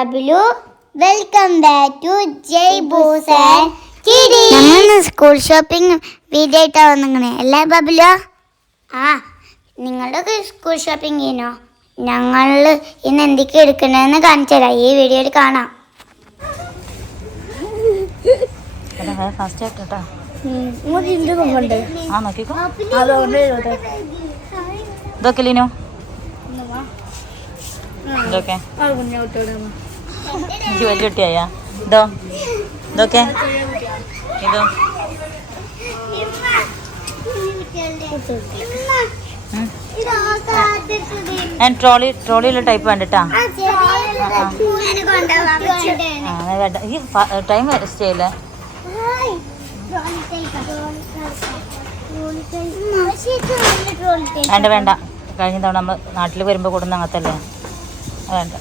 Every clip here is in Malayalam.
ബബ്ലു. വെൽക്കം ബാക്ക് ടു ജയ്ബൂസ് ആൻഡ് കിഡീസ്. ഞങ്ങൾ സ്കൂൾ ഷോപ്പിംഗ് വീഡിയോ ആയിട്ടാ വന്നിങ്ങനെ അല്ലേ ബബ്ലു? നിങ്ങളുടെ സ്കൂൾ ഷോപ്പിംഗ് ചെയ്യുന്നോ? ഞങ്ങൾ ഇന്ന് എന്തൊക്കെ എടുക്കണമെന്ന് കാണിച്ചു തരാം. ഈ വീഡിയോയിൽ കാണാം. ഇതൊക്കെ ലീനോ ഇതൊക്കെ എനിക്ക് വലിയ കുട്ടിയായ ഇതോ ഇതൊക്കെ ഇതോ ഞാൻ ട്രോളിയുള്ള ടൈപ്പ് വേണ്ടിട്ടാ. ഈ ടൈം വേസ്റ്റ് ചെയ്യില്ലേ? വേണ്ട വേണ്ട, കഴിഞ്ഞ തവണ നമ്മൾ നാട്ടിൽ വരുമ്പോൾ കൊടുന്ന അങ്ങനത്തല്ലേ, വേണ്ട.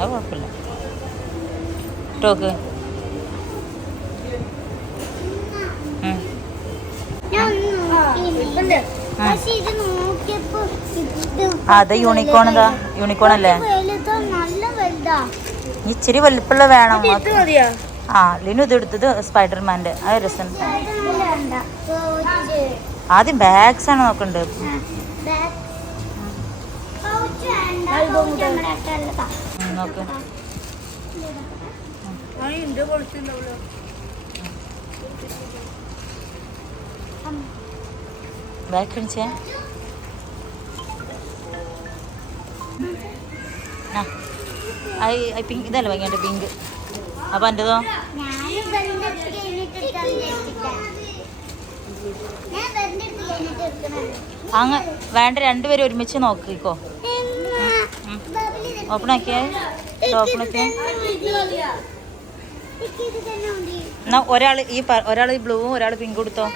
അത് കുഴപ്പമില്ല. ടോക്ക് അത് യൂണിക്കോൺ. എന്താ യൂണിക്കോൺ അല്ലേ? ഇച്ചിരി വലിപ്പമുള്ള വേണം. ലിനു ഇത് എടുത്തത് സ്പൈഡർമാൻ്റെ. അത് രസം. ആദ്യം ബാഗ്സ് ആണ് നോക്കണ്ടത്. നോക്ക് ബാഗ് കാണിച്ചേ. പിങ്ക് ഇതല്ലേ ഭംഗിയുണ്ട്, പിങ്ക്. അപ്പം എൻ്റെതോ? അങ്ങ് വേണ്ട, രണ്ടുപേരും ഒരുമിച്ച് നോക്കിക്കോ. ഓപ്പൺ ആക്കിയേ, ഓപ്പൺ ആക്കിയേ. എന്നാ ഒരാൾ ഈ ബ്ലൂവും ഒരാൾ പിങ്ക് കൊടുത്തോ.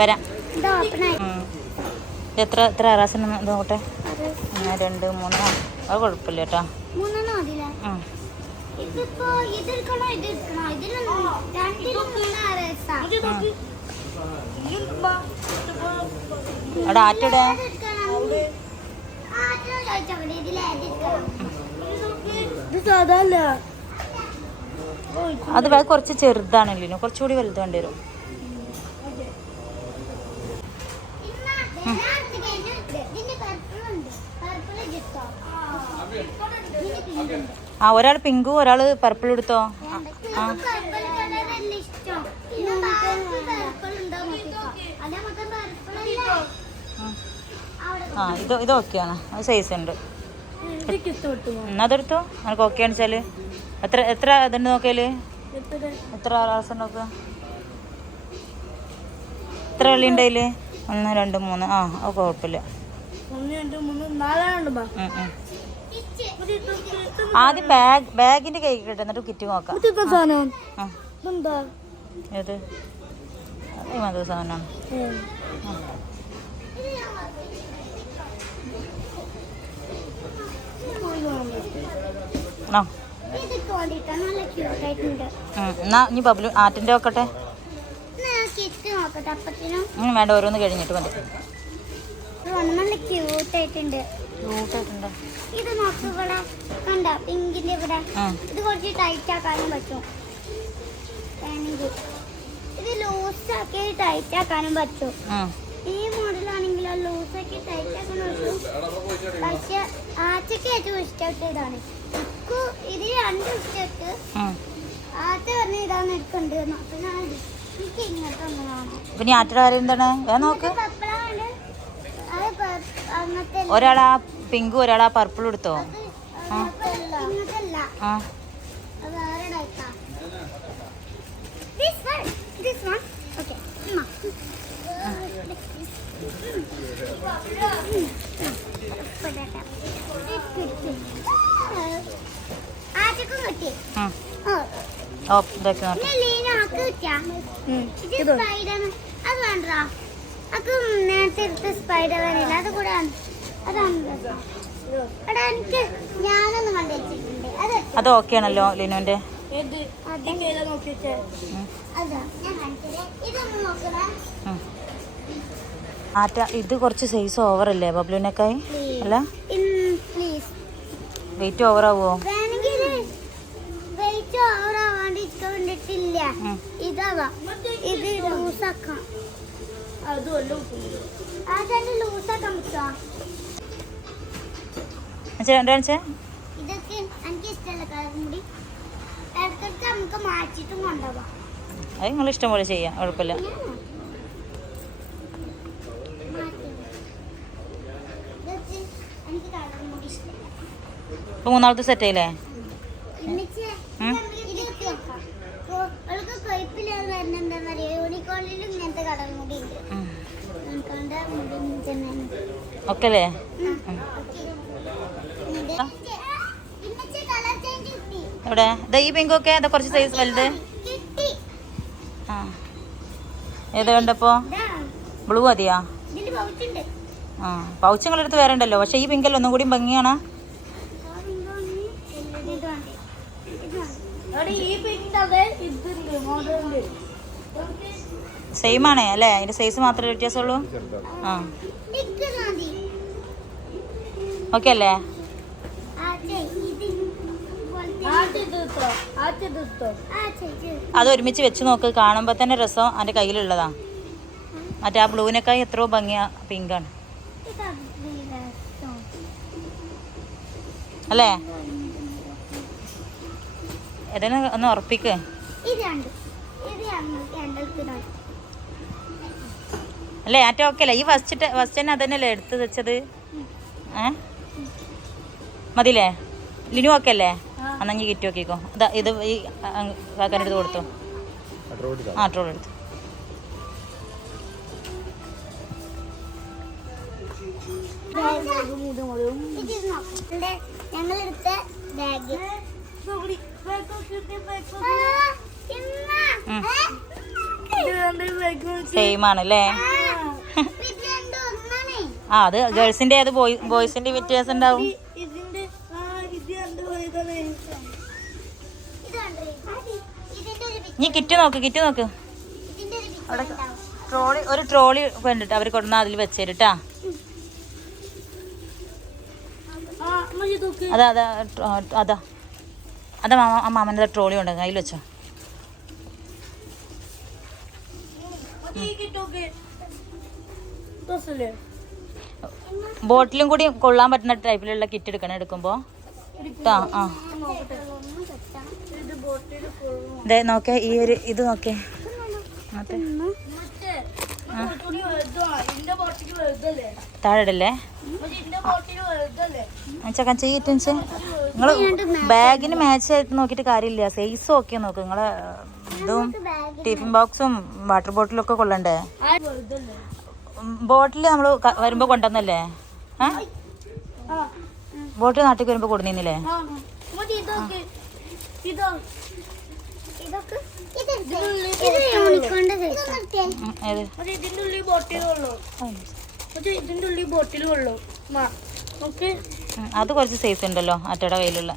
വരാം. എത്ര അറാസിന് നോക്കട്ടെ? 1 2 3. അത് കുഴപ്പമില്ല കേട്ടോ. അവിടെ ആറ്റടെ അത് കുറച്ച് ചെറുതാണല്ലോ, കുറച്ചുകൂടി വലുത് വേണ്ടി വരും. ഒരാൾ പിങ്കും ഒരാൾ പർപ്പിൾ എടുത്തോ. ഇത് ഓക്കെയാണ്, അത് സൈസ് ഉണ്ട്. എന്നാ അതെടുത്തോ, എനിക്ക് ഓക്കെ ആണെന്ന് വെച്ചാൽ. എത്ര ഇതുണ്ട് നോക്കിയാല്? എത്ര റാസ് നോക്കുക? എത്ര വെള്ളി ഉണ്ട് അതിൽ? 1 2 3. അത് കുഴപ്പമില്ല. ആദ്യം ബാഗിന്റെ കൈ കിട്ടും, എന്നിട്ട് കിറ്റ് നോക്കാം. ഏത് അതേ സാധനമാണ്. എന്നാ ഇനി ബബ്ലു ആറ്റിന്റെ നോക്കട്ടെ. വേണ്ട, ഓരോന്ന് കഴിഞ്ഞിട്ട് മതി. ഇത് നോക്കുകളെ കണ്ട, പിങ്കിന്റെ ഇവിടെ ഇത് കുറച്ച് ടൈറ്റ് ആക്കാനും പറ്റും. ഇത് ലൂസ് ആക്കി ടൈറ്റ് ആക്കാനും പറ്റും. ഈ മോഡലാണെങ്കിലോ ലൂസ് ആക്കി ടൈറ്റ് ആക്കാൻ പറ്റും. പക്ഷെ ആച്ചക്ക് ഏറ്റവും ഇഷ്ടപ്പെട്ട ഇതാണ്. ഇത് 2 ഇഷ്ടപ്പെട്ട് ആറ്റ പറഞ്ഞ ഇതാണ് എടുക്കണ്ടെന്ന്. അപ്പൊ ഞാൻ എനിക്ക് ഇങ്ങോട്ട് ഒന്ന് കാണാം. പിന്നെ ആറ്റയുടെ കാര്യം എന്താണ് നോക്ക്. ഒരാളാ പിങ്കും ഒരാളാ പർപ്പിൾ എടുത്തോ. നേരത്തെ സ്പൈഡർ വരില്ല, അത് കൂടെ ഞാനൊന്ന് കണ്ടു വെച്ചിട്ടുണ്ട്. അത് ഓക്കെ ആണല്ലോ ലിനുവിന്റെ. ഇത് കുറച്ച് സൈസ് ഓവറല്ലേ ബബ്ലുവിനേക്കായി അല്ല വെയിറ്റ് ഓവർ ആവുമോ രണ്ടാഴ്ച ഇതൊക്കെ എനിക്ക് ഇഷ്ടമല്ല കളർ മുടി ഇടയ്ക്കിടയ്ക്ക് നമുക്ക് മാറ്റിയിട്ടും കൊണ്ടുപോവാം. അത് നിങ്ങൾ ഇഷ്ടം പോലെ ചെയ്യാം, കുഴപ്പമില്ല. ഇപ്പൊ മൂന്നാമത്തെ സെറ്റ് ആയില്ലേ? ഓക്കെ അല്ലേ? എവിടെ ഇതാ ഈ പിങ്കൊക്കെ അതാ കുറച്ച് സൈസ് വലുത്. ആ ഏത് കണ്ടപ്പോ ബ്ലൂ മതിയാ? ആ പൗച്ച് നിങ്ങളെടുത്ത് വേറെ ഉണ്ടല്ലോ, പക്ഷെ ഈ പിങ്കല്ല ഒന്നും കൂടി ഭംഗിയാണ്. സെയിം ആണേ അല്ലേ? അതിന്റെ സൈസ് മാത്രമേ വ്യത്യാസമുള്ളൂ. ആ ഓക്കെ അല്ലേ? അത് ഒരുമിച്ച് വെച്ച് നോക്ക്, കാണുമ്പോൾ തന്നെ രസം അതിൻ്റെ കയ്യിലുള്ളതാ. മറ്റേ ആ ബ്ലൂവിനേക്കായി എത്രയോ ഭംഗിയാ പിങ്കാണ് അല്ലേ? ഏതായാലും ഒന്ന് ഉറപ്പിക്ക്. അല്ലേ ആറ്റം ഓക്കെ അല്ലേ? ഈ ഫസ്റ്റ് തന്നെ അതന്നെയല്ലേ എടുത്ത് വെച്ചത്? മതില്ലേ? ലിനു ഓക്കെ അല്ലേ? എന്നാ ഞാൻ കിറ്റ് നോക്കിക്കോ. ഇതാ ഇത് ഈ കാക്കാൻ്റെ അടുത്ത് കൊടുത്തു. ആ ട്രോൾ എടുത്തു. സെയിം ആണല്ലേ? ആ അത് ഗേൾസിന്റെ അത് ബോയ്സിന്റെ വ്യത്യാസം ഉണ്ടാവും. നീ കിറ്റ് നോക്ക് അവിടെ ഒരു ട്രോളി കണ്ടിട്ട് അവർ കൊടുന്ന അതിൽ വെച്ചേരിട്ടാ. അതാ അതാ അതാ അതാ മാമൻ്റെ ട്രോളി ഉണ്ട്, കയ്യിൽ വെച്ചോ. ബോട്ടിലും കൂടി കൊള്ളാൻ പറ്റുന്ന ടൈപ്പിലുള്ള കിറ്റ് എടുക്കുമ്പോ ആ നോക്കേ ഈ ഒരു ഇത് നോക്കേ. താഴെ ഇടല്ലേ നിങ്ങൾ ബാഗിന് മാച്ച് ആയിട്ട് നോക്കിയിട്ട് കാര്യമില്ല, സൈസും ഒക്കെ നോക്ക്. നിങ്ങളെ ഇതും ടിഫിൻ ബോക്സും വാട്ടർ ബോട്ടിലും ഒക്കെ കൊള്ളണ്ടേ? ബോട്ടിൽ നമ്മൾ വരുമ്പോ കൊണ്ടുവന്നല്ലേ? ബോട്ടിൽ നാട്ടിൽ വരുമ്പോ കൊടുന്നില്ലേ? അത് കുറച്ച് സൈസ് ഉണ്ടല്ലോ ആറ്റയുടെ കയ്യിലുള്ള.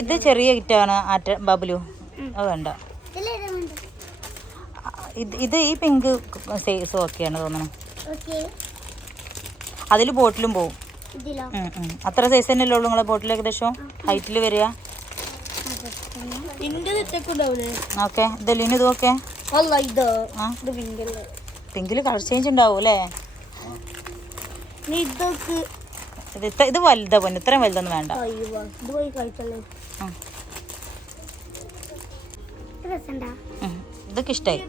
ഇത് ചെറിയ കിറ്റാണ് ആറ്റ ബബുലു, അത് വേണ്ട. ഇത് ഈ പിങ്ക് സൈസ് ഓക്കെയാണ് തോന്നണം. അതിൽ ബോട്ടിലും പോവും. അത്ര സൈസ് തന്നെയല്ലേ ഉള്ളൂ നിങ്ങളെ ബോട്ടിൽ ഏകദേശം ഹൈറ്റിൽ വരിക. ഓക്കെ ഇതല്ലിന് ഇത് ഓക്കെ. പിങ്കില് കളർ ചേഞ്ച് ഉണ്ടാവും അല്ലേ? ഇത് വലുതാ പൊന്നു, ഇത്രയും വലുതൊന്നും വേണ്ട. ഇതൊക്കെ ഇഷ്ടായി.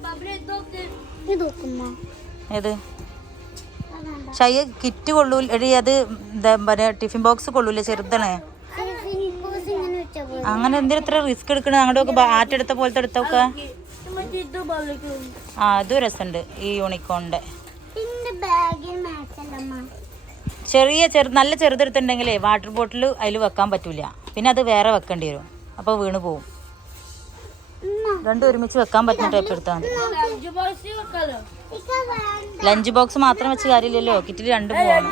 ഏത് ഷൈ കിറ്റ് കൊള്ളൂല എടി? അത് എന്താ പറയാ, ടിഫിൻ ബോക്സ് കൊള്ളൂല, ചെറുതാണ്. അങ്ങനെ എന്തിനാ ഇത്ര റിസ്ക് എടുക്കണേ? അങ്ങോട്ടൊക്കെ ആറ്റെടുത്ത പോലത്തെ എടുത്തൊക്കെ. ആ ഇതും രസമുണ്ട് ഈ യൂണിക്കോണിന്റെ. നല്ല ചെറുതെടുത്തുണ്ടെങ്കിലേ വാട്ടർ ബോട്ടിൽ അതിൽ വെക്കാൻ പറ്റൂല, പിന്നെ അത് വേറെ വെക്കേണ്ടി വരും, അപ്പോൾ വീണ് പോവും. രണ്ടും ഒരുമിച്ച് വെക്കാൻ പറ്റുന്ന ടൈപ്പ് എടുത്താൽ മതി. ഇക്ക വേണ്ട. ലഞ്ച് ബോക്സ് മാത്രം വെച്ച് കാര്യമില്ലല്ലോ, കിറ്റിൽ രണ്ടും പോകണം.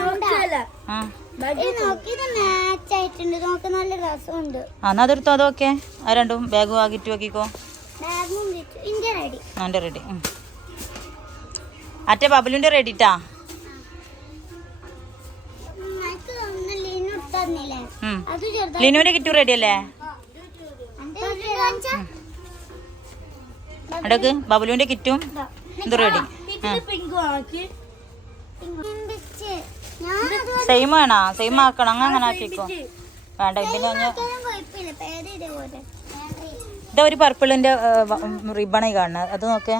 ആ ഇത് നോക്കി ഇത് മാച്ച് ആയിട്ടുണ്ട്. നോക്ക് നല്ല രസമുണ്ട്. എന്നാ അതെടുത്തോ. അതൊക്കെ ആ രണ്ടും ബാഗും ആ കിറ്റും ആക്കിക്കോ. ബാഗും ഇന്ത്യ റെഡി. എൻ്റെ റെഡി. അറ്റേ ബബലുൻ്റെ റെഡിട്ടാ. എനിക്ക് തോന്നുന്നു ലീനു ഇട്ടന്നില്ലേ അത് ചെറുതാ. ലിനുവിൻ്റെ കിറ്റും റെഡി അല്ലേ? അടക്ക് ബബലുവിൻ്റെ കിറ്റും ഇത് റെഡി. സെയിം വേണോ? സെയിം ആക്കണം. അങ്ങനെ ആക്കിക്കോ. വേണ്ട പിന്നെ ഇതാ ഒരു പർപ്പിളിൻ്റെ റിബണായി കാണുന്നത്. അത് നോക്കേ.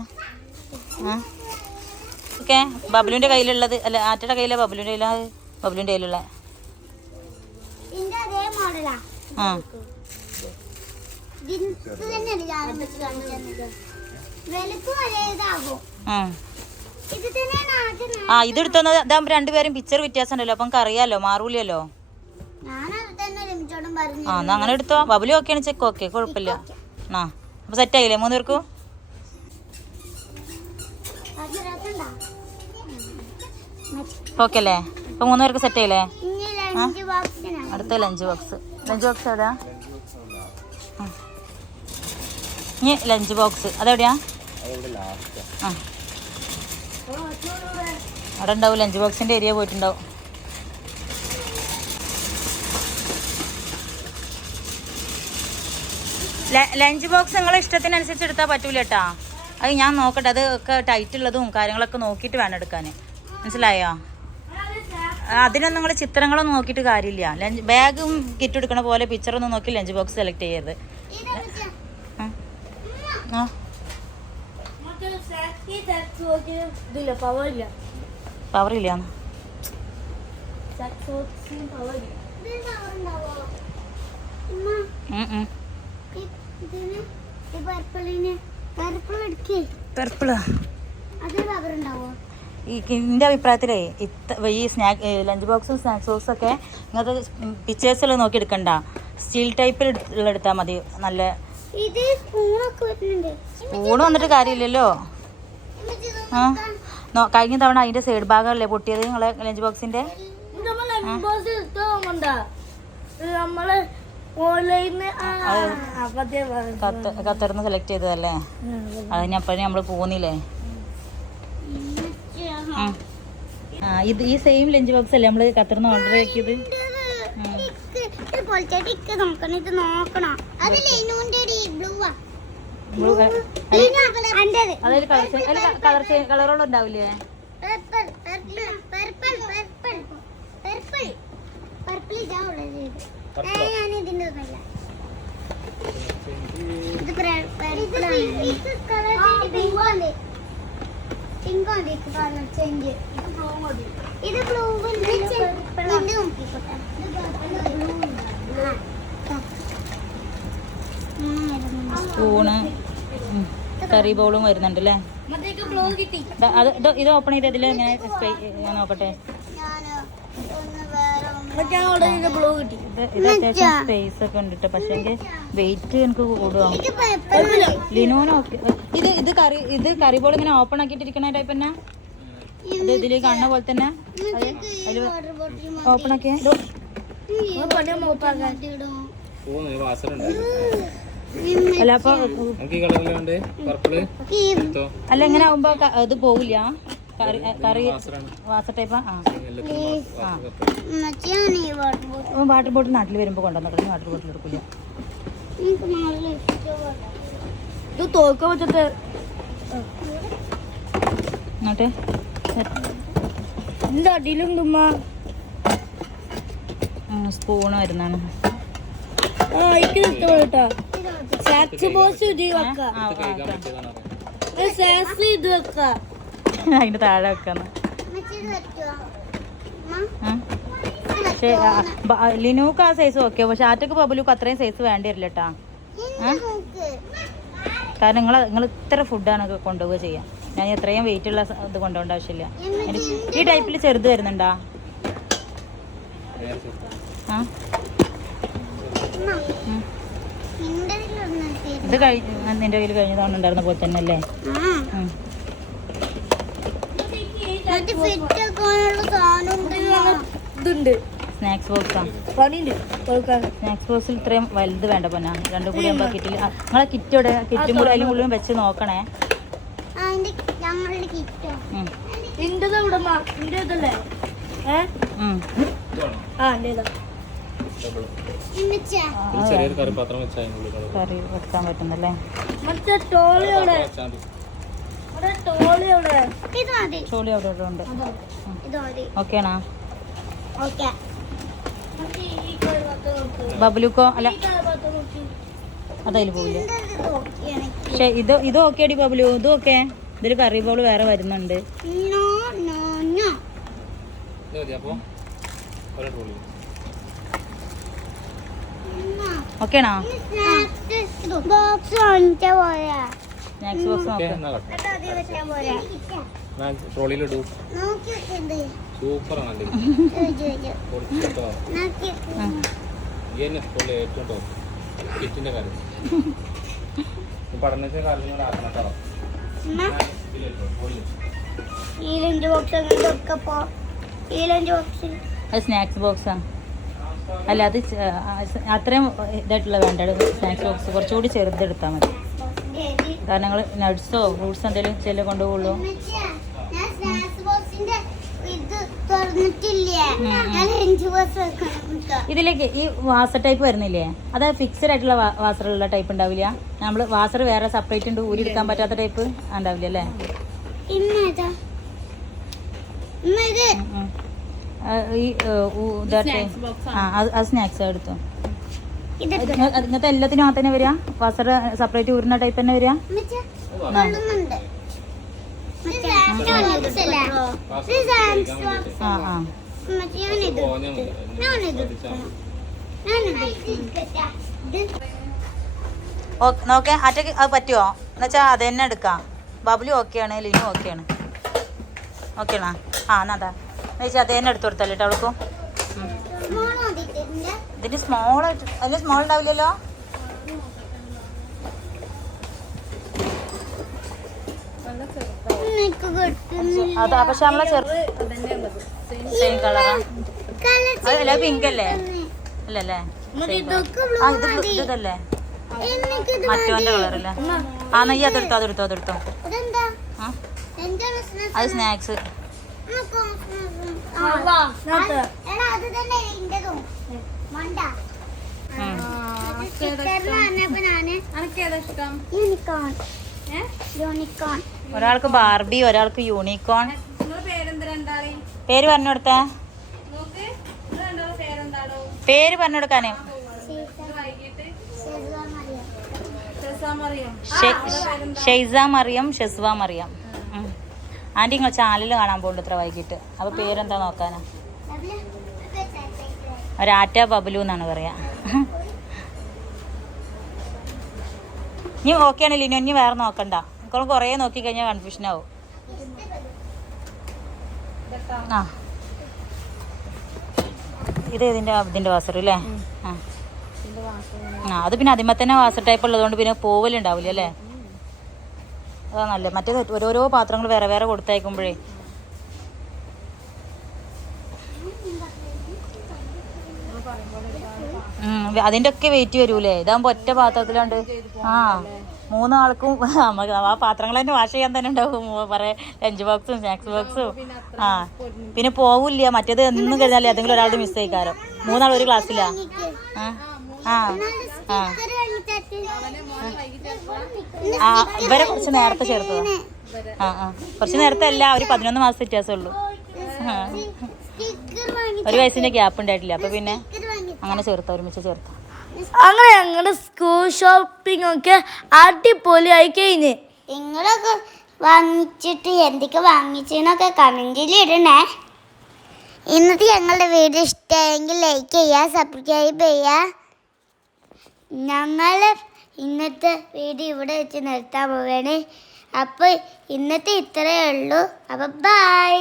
ഓക്കെ ബബലുവിൻ്റെ കയ്യിലുള്ളത് അല്ല ആറ്റയുടെ കയ്യിലെ ബബലുവിൻ്റെ കയ്യിലാ. ബബലുവിൻ്റെ കയ്യിലുള്ള ആ ആ ഇതെടുത്തോന്ന്. ഇതാകുമ്പോൾ രണ്ടുപേരും പിക്ചർ വ്യത്യാസം ഉണ്ടല്ലോ, അപ്പം അറിയാലോ, മാറൂലല്ലോ. ആ എന്നാ അങ്ങനെ എടുത്തോ. ബബലു ഓക്കെയാണ്. ചെക്ക് ഓക്കെ, കുഴപ്പമില്ല. ആ അപ്പോൾ സെറ്റായില്ലേ 3 പേർക്കും? ഓക്കെ അല്ലേ? അപ്പോൾ 3 പേർക്ക് സെറ്റായില്ലേ? അടുത്ത ലഞ്ച് ബോക്സ്. ലഞ്ച് ബോക്സ് എവിടെയാ? ഇനി ലഞ്ച് ബോക്സ് അതെവിടെയാ? ആ അവിടെ ഉണ്ടാവും. ലഞ്ച് ബോക്സിൻ്റെ ഏരിയ പോയിട്ടുണ്ടാവും. ലഞ്ച് ബോക്സ് നിങ്ങളെ ഇഷ്ടത്തിനനുസരിച്ച് എടുത്താൽ പറ്റൂല കേട്ടാ. അത് ഞാൻ നോക്കട്ടെ. അത് ഒക്കെ ടൈറ്റ് ഉള്ളതും കാര്യങ്ങളൊക്കെ നോക്കിയിട്ട് വേണം എടുക്കാൻ. മനസ്സിലായോ? അതിനൊന്നും നിങ്ങൾ ചിത്രങ്ങളൊന്നും നോക്കിയിട്ട് കാര്യമില്ല. ലഞ്ച് ബാഗും കിറ്റ് എടുക്കണ പോലെ പിക്ചറൊന്നും നോക്കി ലഞ്ച് ബോക്സ് സെലക്ട് ചെയ്യരുത്. ആ പവർ ഇല്ലാന്ന്. പെർപ്പിളാ എൻ്റെ അഭിപ്രായത്തിലേ ഈ ലഞ്ച് ബോക്സും സ്നാക്സ് ബോക്സൊക്കെ ഇങ്ങനത്തെ പിക്ചേഴ്സിൽ നോക്കി എടുക്കണ്ട. സ്റ്റീൽ ടൈപ്പിൽ എടുത്താൽ മതി. നല്ല സ്പൂണ് വന്നിട്ട് കാര്യമില്ലല്ലോ. ആ കഴിഞ്ഞ തവണ അതിൻ്റെ സൈഡ് ഭാഗമല്ലേ പൊട്ടിയത് നിങ്ങളെ ലഞ്ച് ബോക്സിൻ്റെ? ഖത്തറിന്ന് സെലക്ട് ചെയ്തതല്ലേ? അതിന് അപ്പോഴേ നമ്മൾ പോന്നില്ലേ? ആ ഇത് ഈ സെയിം ലഞ്ച് ബോക്സ് അല്ലേ നമ്മൾ ഖത്തറിന്ന് ഓർഡർ ആക്കിയത്? അതായത് കളറോളം ഉണ്ടാവില്ലേ? സ്പൂണ് കറി ബൗളും വരുന്നുണ്ട് അല്ലേ? ഇത് ഓപ്പൺ ചെയ്ത് ഇതിൽ എങ്ങനെ ഞാൻ നോക്കട്ടെ. ഇത് അത്യാവശ്യം സ്പേസ് ഒക്കെ ഉണ്ട്. പക്ഷേ വെയിറ്റ് എനിക്ക് കൂടുമോ? ലിനോന് ഓക്കെ. ഇത് കറി ബോൾ ഇങ്ങനെ ഓപ്പൺ ആക്കിയിട്ടിരിക്കണ ടൈപ്പ് തന്നെ. ഇത് ഇതിലേക്ക് കാണുന്ന പോലെ തന്നെ അതിൽ ഓപ്പൺ ആക്കിയ അല്ല. അപ്പൊ അല്ല എങ്ങനെ ആവുമ്പോ ഇത് പോവില്ല. കറി വാസ ടൈപ്പാ. വാട്ടർ ബോട്ടിൽ നാട്ടിൽ വരുമ്പോ കൊണ്ടുവന്നിട്ട് വാട്ടർ ബോട്ടിൽ എടുക്കില്ല. എന്നിട്ട് സ്പൂണ് വരുന്നാണ്. അതിന്റെ താഴെ വെക്കാന്ന്. പക്ഷേ ലിനൂക്ക് ആ സൈസ് ഓക്കെ. പക്ഷെ ആറ്റക്ക് ബബലുക്ക് അത്രയും സൈസ് വേണ്ടി വരില്ല കേട്ടാ. കാരണം നിങ്ങൾ ഇത്ര ഫുഡാണ് കൊണ്ടുപോവുക ചെയ്യാം. ഞാൻ എത്രയും വെയിറ്റ് ഉള്ള ഇത് കൊണ്ടുപോകേണ്ട ആവശ്യമില്ല. ഈ ടൈപ്പിൽ ചെറുത് വരുന്നുണ്ടാ? ആ ഇത് നിന്റെ കയ്യിൽ കഴിഞ്ഞ തവണ ഉണ്ടായിരുന്ന പോലെ തന്നെ അല്ലേ? സ്നാക്സ് ബോക്സാ. സ്നാക്സ് ബോക്സിൽ ഇത്രയും വലുത് വേണ്ട പൊന്നാ. രണ്ടും കൂടി ആകുമ്പോൾ കിറ്റിൽ നിങ്ങളെ കിറ്റോടെ കിറ്റും കൂടി അതിലും മുഴുവൻ വെച്ച് നോക്കണേ. കറി വെക്കാൻ പറ്റുന്നല്ലേ? ചോളി അവിടെ ഉണ്ട്. ഓക്കേണാ? ബബ്ലുക്കോ? അല്ല അതതിൽ പോവില്ല. പക്ഷെ ഇത് ഓക്കെ അടി ബബ്ലു, ഇതും ഓക്കെ. ഇതിൽ കറി ബോൾ വേറെ വരുന്നുണ്ട്. ഓക്കേണാ? സ്നാക്സ് ബോക്സ് സ്നാക്സ് ബോക്സാ. അല്ല അത് അത്രയും ഇതായിട്ടുള്ള വേണ്ട. സ്നാക്സ് ബോക്സ് കുറച്ചുകൂടി ചെറുതെടുത്താൽ മതി. കാരണം ഞങ്ങൾ നട്ട്സോ ഫ്രൂട്ട്സോ എന്തെങ്കിലും ചില കൊണ്ടുപോകുള്ളൂ. ഇതിലേക്ക് ഈ വാസർ ടൈപ്പ് വരുന്നില്ലേ? അത് ഫിക്സഡ് ആയിട്ടുള്ള വാസറുള്ള ടൈപ്പ് ഉണ്ടാവില്ല. നമ്മൾ വാസർ വേറെ സെപ്പറേറ്റ് ഉണ്ട്, ഊരി എടുക്കാൻ പറ്റാത്ത ടൈപ്പ് ഉണ്ടാവില്ല അല്ലേ? ഈ അത് സ്നാക്സ് എടുത്തു. ഇങ്ങനത്തെ എല്ലാത്തിനും ആ തന്നെ വരിക? വാസർ സെപ്പറേറ്റ് ഊരുന്ന ടൈപ്പ് തന്നെ വരിക? നോക്കേ അറ്റക്ക് അത് പറ്റുമോ എന്നുവെച്ചാൽ അത് തന്നെ എടുക്കാം. ബബ്ലു ഓക്കെയാണ്, ലിനു ഓക്കെയാണ്. ഓക്കെയാണോ? എന്നാ എന്നുവെച്ചാൽ അത് തന്നെ എടുത്തു കൊടുത്തല്ലേ കേട്ടോ അവൾക്കും. ഇതിന് സ്മോളായിട്ട് അതിൽ സ്മോൾ ഉണ്ടാവില്ലല്ലോ. അതാ പക്ഷെ നമ്മളെ സെയിം കളറാ. അതല്ല പിങ്ക് അല്ലേ? അല്ലല്ലേ? ഇതല്ലേ മറ്റോന്റെ കളറല്ലേ? നെയ്യ് അതെടുത്തോ അതെടുത്തോ. അത് സ്നാക്സ്. ഒരാൾക്ക് ബാർബി, ഒരാൾക്ക് യൂണിക്കോൺ. പേര് പറഞ്ഞു കൊടുത്തേ. പേര് പറഞ്ഞു കൊടുക്കാനേ. ഷെയ്സ മറിയം, ഷെസ്വ മറിയം. ആൻറ്റി നിങ്ങൾ ചാനലിൽ കാണാൻ പോകുന്നുണ്ട് ഇത്ര വൈകിട്ട്. അപ്പോൾ പേരെന്താ നോക്കാനാ? ഒരാറ്റ ബബലു എന്നാണ് പറയാ. ഇനി ഓക്കെ ആണല്ലോ ഇനി വേറെ നോക്കണ്ട. നിങ്ങൾ കുറേ നോക്കിക്കഴിഞ്ഞാൽ കൺഫ്യൂഷൻ ആവും. ഇത് ഇതിൻ്റെ വാസർ അല്ലേ? അത് പിന്നെ അതിമ തന്നെ വാസർ ടൈപ്പ് ഉള്ളതുകൊണ്ട് പിന്നെ പോവലുണ്ടാവില്ല അല്ലേ? അതാ നല്ലത്. മറ്റേത് ഓരോരോ പാത്രങ്ങൾ വേറെ വേറെ കൊടുത്തയക്കുമ്പോഴേ അതിൻ്റെ ഒക്കെ വെയിറ്റ് വരൂലേ? ഇതാകുമ്പോൾ ഒറ്റ പാത്രത്തിലുണ്ട്. 3 ആൾക്കും ആ പാത്രങ്ങൾ തന്നെ വാഷ് ചെയ്യാൻ തന്നെ ഉണ്ടാവും. പറയാം ലഞ്ച് ബോക്സും സ്നാക്സ് ബോക്സും. പിന്നെ പോവില്ല. മറ്റേത് എന്നും കഴിഞ്ഞാൽ ഏതെങ്കിലും ഒരാളുടെ മിസ് ആയിക്കാരം. 3 ആൾ ഒരു ക്ലാസ്സിലാ. ഇവരെ കുറച്ച് നേരത്തെ ചേർത്തതാ. കുറച്ച് നേരത്തെ അല്ല, ഒരു 11 മാസം വ്യത്യാസമുള്ളൂ. 1 വയസ്സിന്റെ ഗ്യാപ്പ് ഉണ്ടായിട്ടില്ല. അപ്പൊ പിന്നെ അങ്ങനെ ഒരുമിച്ച് ചേർത്ത. അങ്ങനെ ഞങ്ങളുടെ സ്കൂൾ ഷോപ്പിംഗ് ഒക്കെ അടിപൊളിയായി കഴിഞ്ഞ്. നിങ്ങളൊക്കെ വാങ്ങിച്ചിട്ട് എന്തൊക്കെ വാങ്ങിച്ചെന്നൊക്കെ കമന്റിൽ ഇടണേ. ഇന്നത്തെ ഞങ്ങളുടെ വീഡിയോ ഇഷ്ടമായെങ്കിൽ ലൈക്ക് ചെയ്യുക, സബ്സ്ക്രൈബ് ചെയ്യുക. ഞങ്ങൾ ഇന്നത്തെ വീഡിയോ ഇവിടെ വെച്ച് നിർത്താൻ പോവുകയാണ്. അപ്പോൾ ഇന്നത്തെ ഇത്രയേ ഉള്ളൂ. അപ്പോൾ ബൈ.